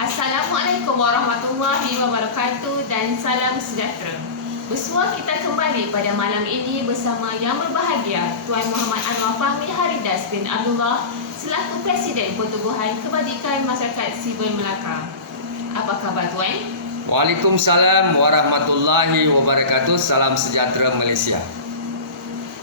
Assalamualaikum warahmatullahi wabarakatuh dan salam sejahtera. Bersua kita kembali pada malam ini bersama Yang Berbahagia Tuan Muhammad Anwar Fahmi Haridas bin Abdullah selaku Presiden Pertubuhan Kebajikan Masyarakat Sivil Melaka. Apa khabar Tuan? Waalaikumsalam warahmatullahi wabarakatuh. Salam sejahtera Malaysia.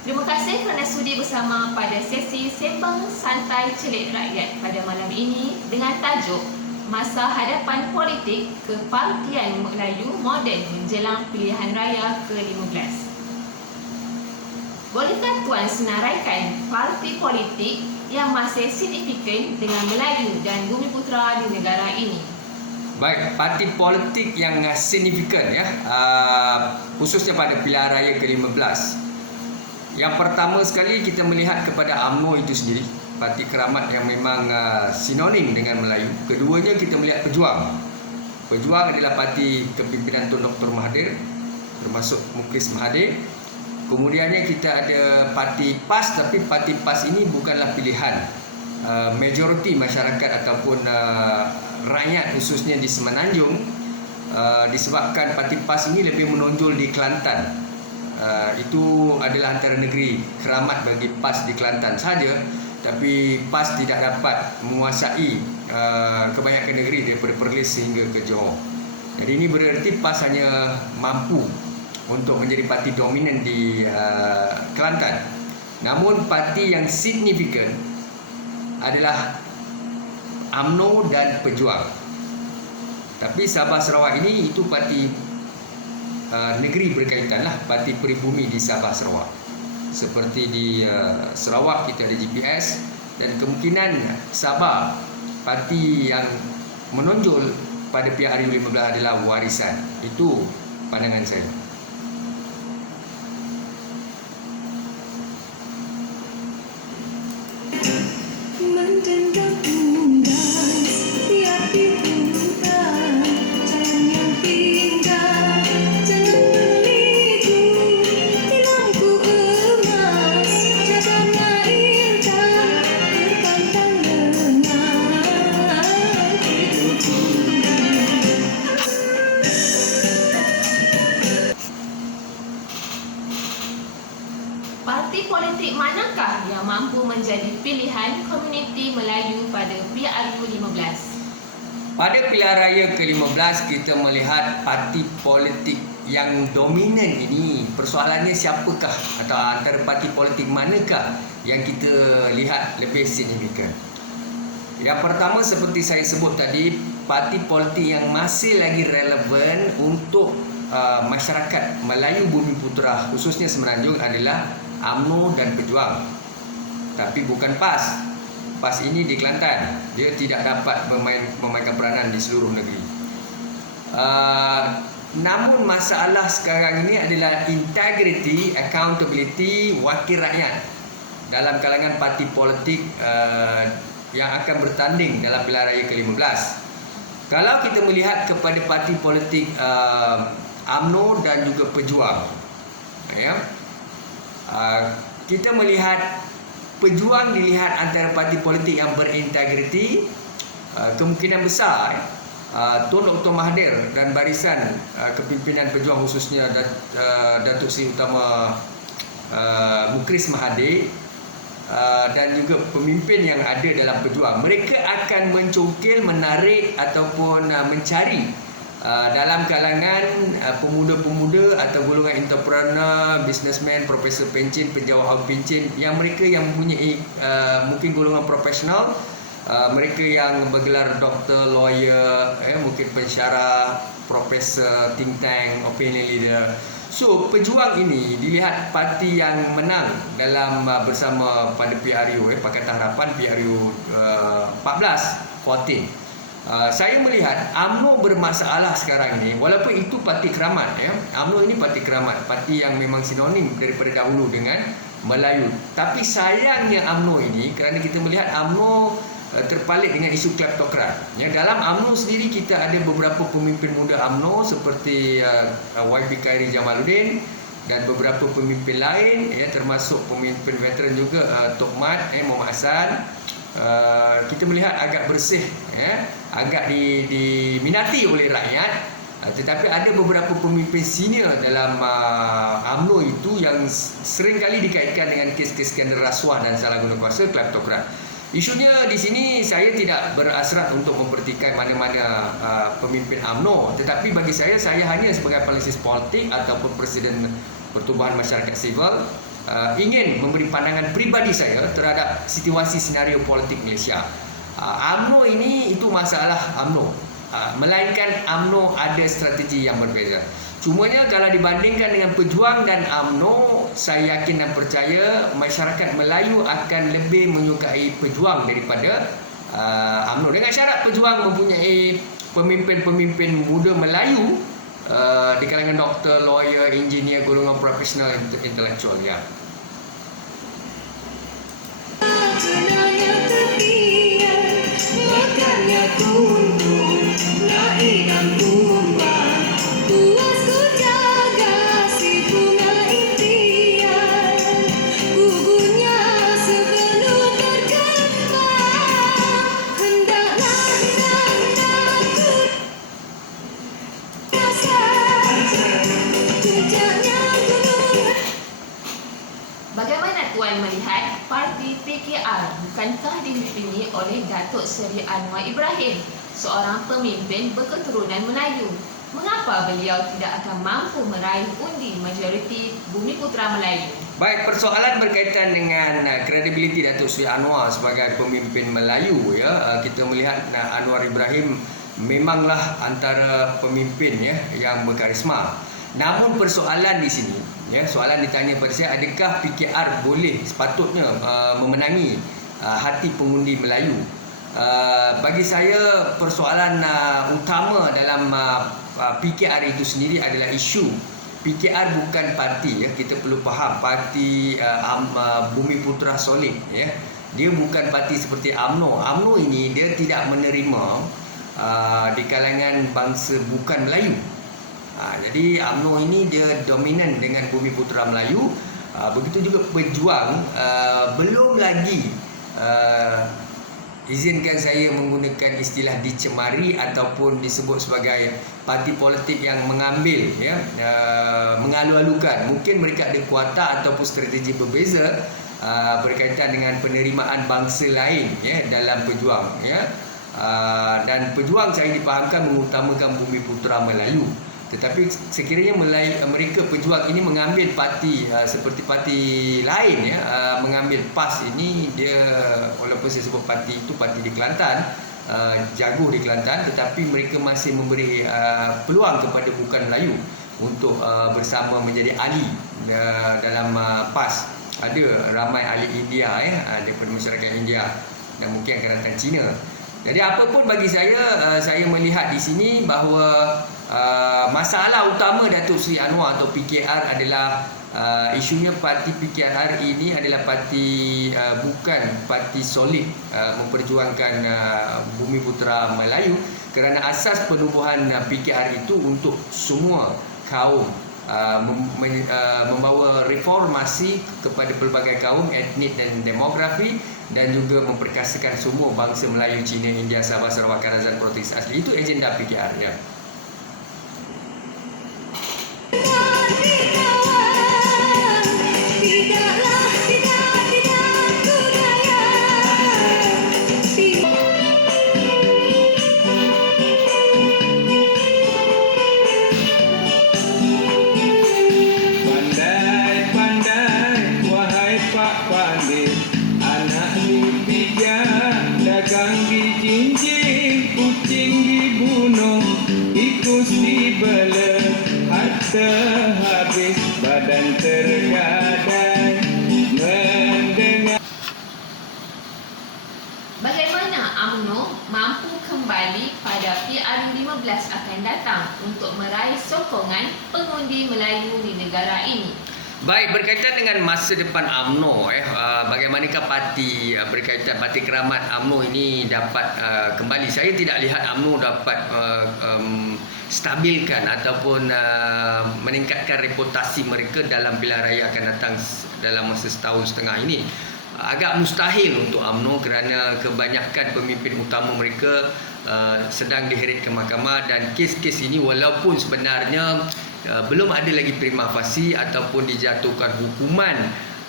Terima kasih kerana sudi bersama pada sesi Sembang Santai Celik Rakyat pada malam ini dengan tajuk Masa Hadapan Politik Kepartian Melayu Moden menjelang pilihan raya ke-15. Bolehkah Tuan senaraikan parti politik yang masih signifikan dengan Melayu dan Bumiputera di negara ini? Baik, parti politik yang signifikan khususnya pada pilihan raya ke-15. Yang pertama sekali kita melihat kepada UMNO itu sendiri, parti keramat yang memang sinonim dengan Melayu. Keduanya kita melihat Pejuang. Pejuang adalah parti kepimpinan Tun Dr. Mahathir, termasuk Mukris Mahathir. Kemudiannya kita ada parti PAS, tapi parti PAS ini bukanlah pilihan majoriti masyarakat ataupun rakyat khususnya di Semenanjung, disebabkan parti PAS ini lebih menonjol di Kelantan. Itu adalah antara negeri keramat bagi PAS di Kelantan saja, tapi PAS tidak dapat menguasai kebanyakan negeri daripada Perlis sehingga ke Johor. Jadi ini bererti PAS hanya mampu untuk menjadi parti dominan di Kelantan. Namun parti yang signifikan adalah UMNO dan Pejuang. Tapi Sabah Sarawak ini itu parti negeri berkaitan lah, parti peribumi di Sabah Sarawak. Seperti di Sarawak kita ada GPS, dan kemungkinan Sabah parti yang menonjol pada pihak RU15 adalah Warisan. Itu pandangan saya. Parti politik manakah yang mampu menjadi pilihan komuniti Melayu pada PRU15? Pada pilihan raya ke-15 kita melihat parti politik yang dominan ini, persoalannya siapakah atau antara parti politik manakah yang kita lihat lebih signifikan. Yang pertama seperti saya sebut tadi, parti politik yang masih lagi relevan untuk masyarakat Melayu Bumiputera khususnya Semenanjung adalah UMNO dan Pejuang. Tapi bukan PAS. PAS ini di Kelantan, dia tidak dapat memainkan peranan di seluruh negeri. Namun masalah sekarang ini adalah integrity, accountability wakil rakyat dalam kalangan parti politik yang akan bertanding dalam pilihan raya ke-15. Kalau kita melihat kepada parti politik UMNO dan juga Pejuang, kita melihat Pejuang dilihat antara parti politik yang berintegriti. Kemungkinan besar Tun Dr. Mahathir dan barisan kepimpinan Pejuang khususnya Datuk Seri Utama Mukris Mahathir dan juga pemimpin yang ada dalam Pejuang, mereka akan mencongkil, menarik ataupun mencari dalam kalangan pemuda-pemuda atau golongan entrepreneur, businessman, profesor pencen, penjawat pencen, yang mereka yang mempunyai mungkin golongan profesional, mereka yang bergelar doktor, lawyer, mungkin pensyarah, profesor, think tank, opinion leader. So Pejuang ini dilihat parti yang menang dalam bersama pada PRU, Pakatan Harapan PRU 14. Saya melihat UMNO bermasalah sekarang ini, walaupun itu parti keramat. UMNO ini parti keramat, parti yang memang sinonim daripada dahulu dengan Melayu. Tapi sayangnya UMNO ini, kerana kita melihat UMNO terpalit dengan isu kleptokrat. Dalam UMNO sendiri kita ada beberapa pemimpin muda UMNO seperti YB Khairi Jamaluddin, dan beberapa pemimpin lain, ya, termasuk pemimpin veteran juga, Tok Mat, Muhammad Hassan. Kita melihat agak bersih, ya, agak diminati oleh rakyat. Tetapi ada beberapa pemimpin senior dalam UMNO itu yang sering kali dikaitkan dengan kes-kes skandal rasuah dan salah guna kuasa, kleptokrat. Isunya di sini saya tidak berasrat untuk mempertikai mana-mana pemimpin UMNO, tetapi bagi saya hanya sebagai analisis politik ataupun Presiden Pertubuhan Masyarakat Sivil ingin memberi pandangan pribadi saya terhadap situasi senario politik Malaysia. UMNO ini itu masalah UMNO. Melainkan UMNO ada strategi yang berbeza. Cumanya kalau dibandingkan dengan Pejuang dan UMNO, saya yakin dan percaya masyarakat Melayu akan lebih menyukai Pejuang daripada UMNO. Dengan syarat Pejuang mempunyai pemimpin-pemimpin muda Melayu di kalangan doktor, lawyer, engineer, golongan profesional intelektual, ya. Bagaimana Tuan melihat parti PKR bukankah dipimpini oleh Datuk Seri Anwar Ibrahim, seorang pemimpin berketurunan Melayu? Mengapa beliau tidak akan mampu meraih undi majoriti Bumiputera Melayu? Baik, persoalan berkaitan dengan kredibiliti Datuk Seri Anwar sebagai pemimpin Melayu, ya, kita melihat Anwar Ibrahim memanglah antara pemimpin, ya, yang berkarisma. Namun persoalan di sini, ya, soalan ditanya pada saya, adakah PKR boleh sepatutnya memenangi hati pengundi Melayu? Bagi saya persoalan utama dalam PKR itu sendiri adalah isu. PKR bukan parti, ya, kita perlu faham, parti Bumiputera Solid, ya. Dia bukan parti seperti UMNO. UMNO ini dia tidak menerima di kalangan bangsa bukan Melayu. Jadi UMNO ini dia dominan dengan Bumiputera Melayu. Begitu juga Pejuang, belum lagi izinkan saya menggunakan istilah dicemari ataupun disebut sebagai parti politik yang mengambil, ya, mengalu-alukan. Mungkin mereka ada kuasa ataupun strategi berbeza berkaitan dengan penerimaan bangsa lain, ya, dalam Pejuang, ya. Dan Pejuang saya dipahamkan mengutamakan Bumiputera Melayu. Tetapi sekiranya mereka Pejuang ini mengambil parti seperti parti lain, ya, mengambil PAS ini, dia walaupun saya sebut parti itu parti di Kelantan, jago di Kelantan, tetapi mereka masih memberi peluang kepada bukan Melayu untuk bersama menjadi ahli dalam PAS. Ada ramai ahli India, ya, daripada masyarakat India dan mungkin akan datang Cina. Jadi apapun bagi saya melihat di sini bahawa masalah utama Datuk Seri Anwar atau PKR adalah isunya parti PKR ini adalah parti bukan parti solid memperjuangkan Bumiputera Melayu, kerana asas penubuhan PKR itu untuk semua kaum, membawa reformasi kepada pelbagai kaum, etnik dan demografi, dan juga memperkasakan semua bangsa Melayu, Cina, India, Sabah, Sarawak, Karazan, Portugis asli. Itu agenda PKR, ya. Sehabis badan tergadai mendengar. Bagaimana UMNO mampu kembali pada PR15 akan datang untuk meraih sokongan pengundi Melayu di negara ini? Baik, berkaitan dengan masa depan UMNO, bagaimanakah parti berkaitan parti keramat UMNO ini dapat kembali. Saya tidak lihat UMNO dapat stabilkan ataupun meningkatkan reputasi mereka dalam pilihan raya akan datang dalam masa setahun setengah ini. Agak mustahil untuk UMNO kerana kebanyakan pemimpin utama mereka sedang diheret ke mahkamah, dan kes-kes ini walaupun sebenarnya belum ada lagi prima facie ataupun dijatuhkan hukuman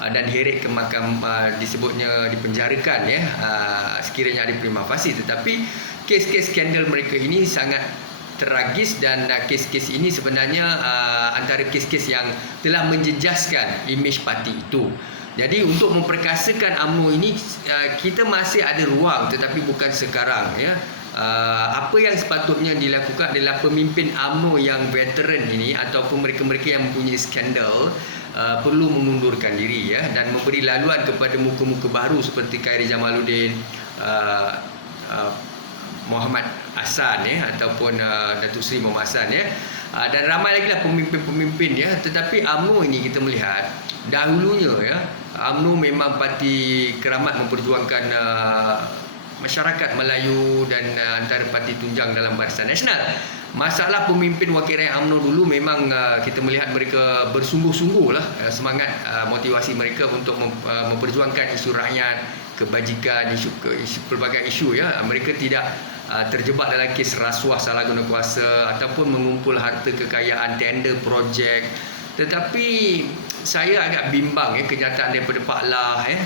dan diheret ke mahkamah, disebutnya dipenjarakan ya, sekiranya ada prima facie, tetapi kes-kes skandal mereka ini sangat tragis, dan kes-kes ini sebenarnya antara kes-kes yang telah menjejaskan imej parti itu. Jadi untuk memperkasakan UMNO ini kita masih ada ruang, tetapi bukan sekarang ya. Apa yang sepatutnya dilakukan adalah pemimpin UMNO yang veteran ini ataupun mereka-mereka yang mempunyai skandal perlu mengundurkan diri ya, dan memberi laluan kepada muka-muka baru seperti Khairi Jamaluddin, Muhammad Hassan ya, ataupun Datuk Seri Muhammad Hassan ya, dan ramai lagi lah pemimpin-pemimpin ya. Tetapi UMNO ini kita melihat dahulunya ya, UMNO memang parti keramat memperjuangkan masyarakat Melayu dan antara parti tunjang dalam Barisan Nasional. Masalah pemimpin wakil rakyat UMNO dulu memang kita melihat mereka bersungguh-sungguh lah, semangat motivasi mereka untuk memperjuangkan isu rakyat, kebajikan, pelbagai isu ya. Mereka tidak terjebak dalam kes rasuah, salah guna kuasa ataupun mengumpul harta kekayaan, tender projek. Tetapi saya agak bimbang ya, kenyataan daripada Pak Lah ya,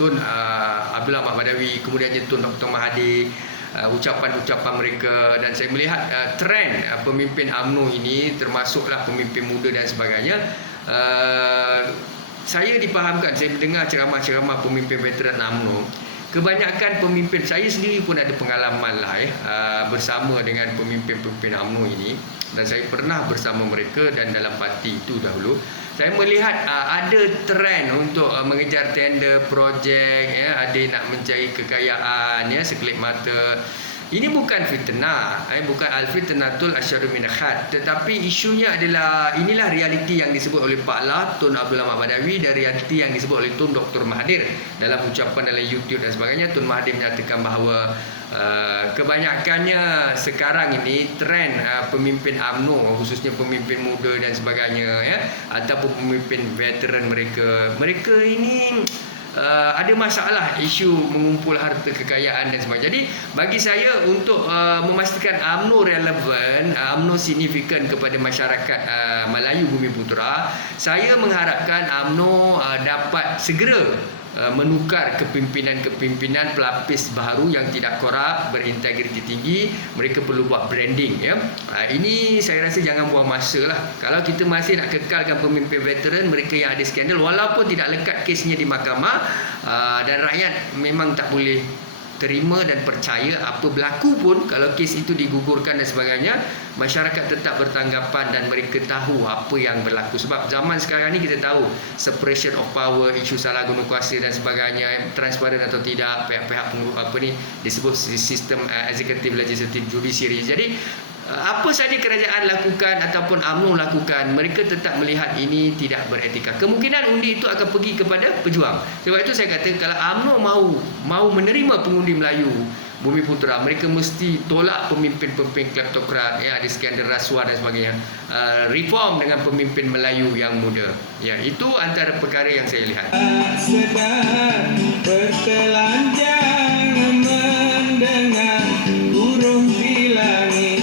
Tun Abdullah Ahmad Badawi, kemudiannya Tun Dr. Mahathir, ucapan-ucapan mereka, dan saya melihat trend pemimpin UMNO ini, termasuklah pemimpin muda dan sebagainya. Saya dipahamkan, saya mendengar ceramah-ceramah pemimpin veteran UMNO, kebanyakan pemimpin, saya sendiri pun ada pengalaman lah ya, bersama dengan pemimpin-pemimpin UMNO ini, dan saya pernah bersama mereka dan dalam parti itu dahulu. Saya melihat ada trend untuk mengejar tender projek ya, ada nak mencari kekayaan ya, sekelip mata. Ini bukan fitnah, bukan al-fitnatul asyadu min khat, tetapi isunya adalah inilah realiti yang disebut oleh Pak Lah, Tun Abdullah Ahmad Badawi, dan realiti yang disebut oleh Tun Dr. Mahathir dalam ucapan dalam YouTube dan sebagainya. Tun Mahathir menyatakan bahawa kebanyakannya sekarang ini trend pemimpin UMNO, khususnya pemimpin muda dan sebagainya ya, ataupun pemimpin veteran mereka ini ada masalah isu mengumpul harta kekayaan dan sebagainya. Jadi bagi saya untuk memastikan UMNO relevan, UMNO signifikan kepada masyarakat Melayu Bumiputera, saya mengharapkan UMNO dapat segera menukar kepimpinan-kepimpinan pelapis baru yang tidak korup, berintegriti tinggi. Mereka perlu buat branding ya. Ini saya rasa jangan buang masa lah. Kalau kita masih nak kekalkan pemimpin veteran, mereka yang ada skandal, walaupun tidak lekat kesnya di mahkamah, dan rakyat memang tak boleh terima dan percaya apa berlaku pun, kalau kes itu digugurkan dan sebagainya, masyarakat tetap bertanggapan dan mereka tahu apa yang berlaku. Sebab zaman sekarang ni kita tahu separation of power, isu salah guna kuasa dan sebagainya, transparan atau tidak, pihak-pihak apa ni disebut sistem eksekutif, legislatif, judiciary. Jadi apa saja kerajaan lakukan ataupun UMNO lakukan, mereka tetap melihat ini tidak beretika. Kemungkinan undi itu akan pergi kepada pejuang. Sebab itu saya kata, kalau UMNO mahu menerima pengundi Melayu Bumiputera, mereka mesti tolak pemimpin-pemimpin kleptokrat ya, ada skandal rasuah dan sebagainya. Reform dengan pemimpin Melayu yang muda. Ya, itu antara perkara yang saya lihat. Sedang bertelanjang mendengar burung di langit,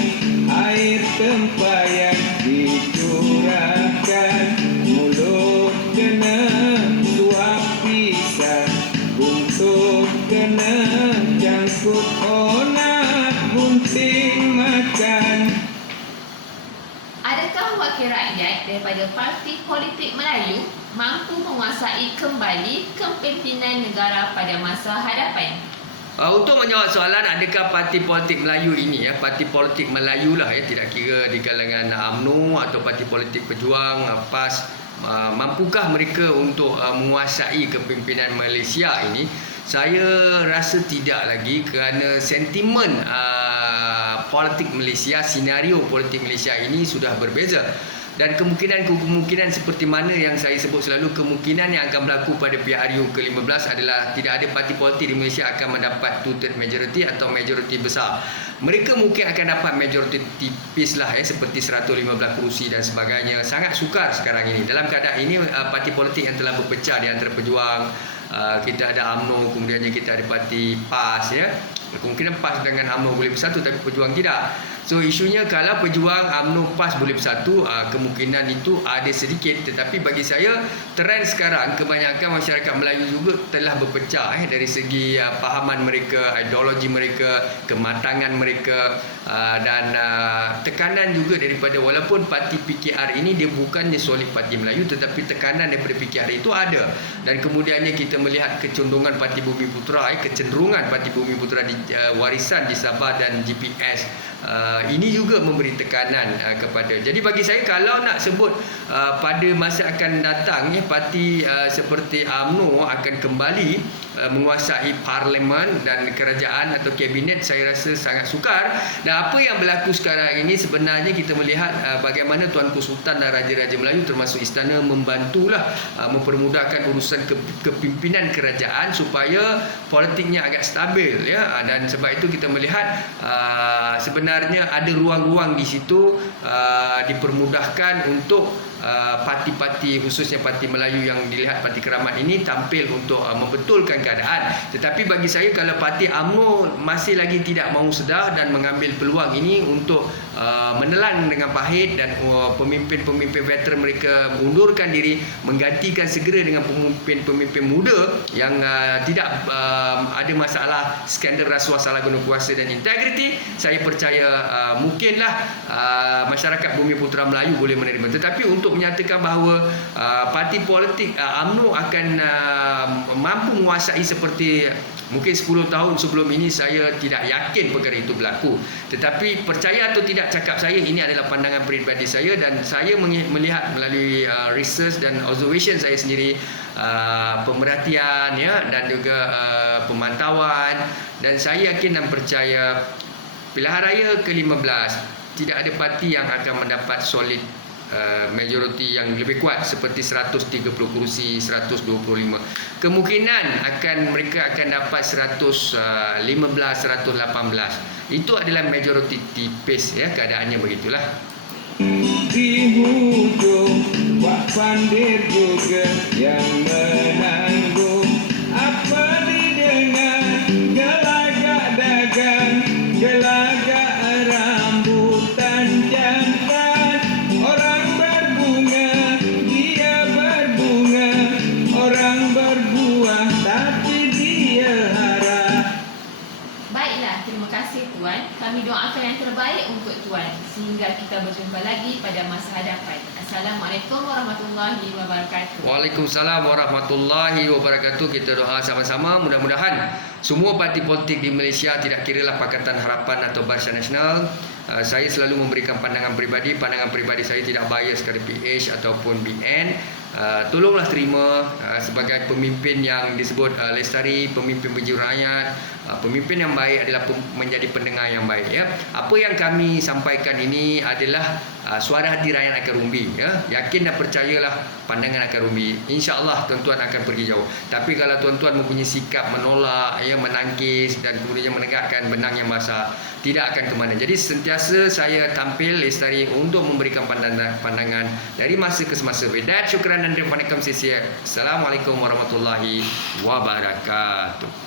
air tempayan dicurahkan, mulut kena suap pisang, buntut kena jangkut onak, gunting makan. Adakah wakil rakyat daripada parti politik Melayu mampu menguasai kembali kepimpinan negara pada masa hadapan? Untuk menjawab soalan adakah parti politik Melayu ini ya, parti politik Melayu lah ya, tidak kira di kalangan UMNO atau parti politik pejuang, PAS, mampukah mereka untuk menguasai kepimpinan Malaysia ini? Saya rasa tidak lagi, kerana sentimen politik Malaysia, senario politik Malaysia ini sudah berbeza. dan kemungkinan seperti mana yang saya sebut selalu, kemungkinan yang akan berlaku pada PRU ke-15 adalah tidak ada parti politik di Malaysia akan mendapat two-third majority atau majority besar. Mereka mungkin akan dapat majority tipis lah seperti 115 kerusi dan sebagainya. Sangat sukar sekarang ini. Dalam keadaan ini parti politik yang telah berpecah di antara Pejuang, kita ada UMNO, kemudiannya kita ada parti PAS Kemungkinan PAS dengan UMNO boleh bersatu tapi Pejuang tidak. So isunya kalau Pejuang, UMNO, PAS boleh bersatu, kemungkinan itu ada sedikit. Tetapi bagi saya trend sekarang kebanyakan masyarakat Melayu juga telah berpecah dari segi pahaman mereka, ideologi mereka, kematangan mereka, dan tekanan juga daripada, walaupun parti PKR ini dia bukannya solid parti Melayu, tetapi tekanan daripada PKR itu ada. Dan kemudiannya kita melihat kecenderungan Parti Bumiputera, kecenderungan Parti Bumiputera di warisan di Sabah dan GPS, ini juga memberi tekanan kepada. Jadi bagi saya kalau nak sebut pada masa akan datang parti seperti UMNO akan kembali menguasai parlimen dan kerajaan atau kabinet, saya rasa sangat sukar. Dan apa yang berlaku sekarang ini sebenarnya kita melihat bagaimana Tuanku Sultan dan Raja-Raja Melayu termasuk istana membantulah mempermudahkan urusan kepimpinan kerajaan supaya politiknya agak stabil dan sebab itu kita melihat sebenarnya ada ruang-ruang di situ dipermudahkan untuk parti-parti, khususnya parti Melayu yang dilihat parti keramat ini tampil untuk membetulkan keadaan. Tetapi bagi saya kalau parti UMNO masih lagi tidak mahu sedar dan mengambil peluang ini untuk menelan dengan pahit dan pemimpin-pemimpin veteran mereka mundurkan diri, menggantikan segera dengan pemimpin-pemimpin muda yang tidak ada masalah skandal rasuah, salah guna kuasa dan integriti, saya percaya mungkinlah masyarakat Bumiputera Melayu boleh menerima. Tetapi untuk menyatakan bahawa parti politik UMNO akan mampu menguasai seperti mungkin 10 tahun sebelum ini, saya tidak yakin perkara itu berlaku. Tetapi percaya atau tidak cakap saya, ini adalah pandangan peribadi saya dan saya melihat melalui research dan observation saya sendiri, pemerhatian dan juga pemantauan, dan saya yakin dan percaya pilihan raya ke-15 tidak ada parti yang akan mendapat solid majoriti yang lebih kuat seperti 130 kerusi, 125. Kemungkinan mereka akan dapat 115, 118. Itu adalah majoriti tipis keadaannya begitulah. Di hujung Wak Pandir juga yang menanggung apa didengar gelagak dagang, gelagak rambutan jantan. Orang berbunga, dia berbunga, orang berbuah tapi dia harap. Baiklah, terima kasih Tuan. Kami doakan yang terbaik untuk Tuan sehingga kita berjumpa lagi pada masa hadapan. Assalamualaikum warahmatullahi wabarakatuh. Waalaikumsalam warahmatullahi wabarakatuh. Kita doa sama-sama mudah-mudahan semua parti politik di Malaysia, tidak kiralah Pakatan Harapan atau Barisan Nasional, saya selalu memberikan pandangan peribadi. Pandangan peribadi saya tidak bias kepada PH ataupun BN. Tolonglah terima sebagai pemimpin yang disebut lestari, pemimpin berjiwa rakyat. Pemimpin yang baik adalah menjadi pendengar yang baik. Apa yang kami sampaikan ini adalah suara hati rakyat akan rumbi. Yakin dan percayalah pandangan akan rumbi. InsyaAllah tuan-tuan akan pergi jauh. Tapi kalau tuan-tuan mempunyai sikap menolak, menangkis dan kemudian menegakkan benang yang basah, tidak akan ke mana. Jadi sentiasa saya tampil lestari untuk memberikan pandangan dari masa ke semasa. Syukran dan terima kasih. Assalamualaikum warahmatullahi wabarakatuh.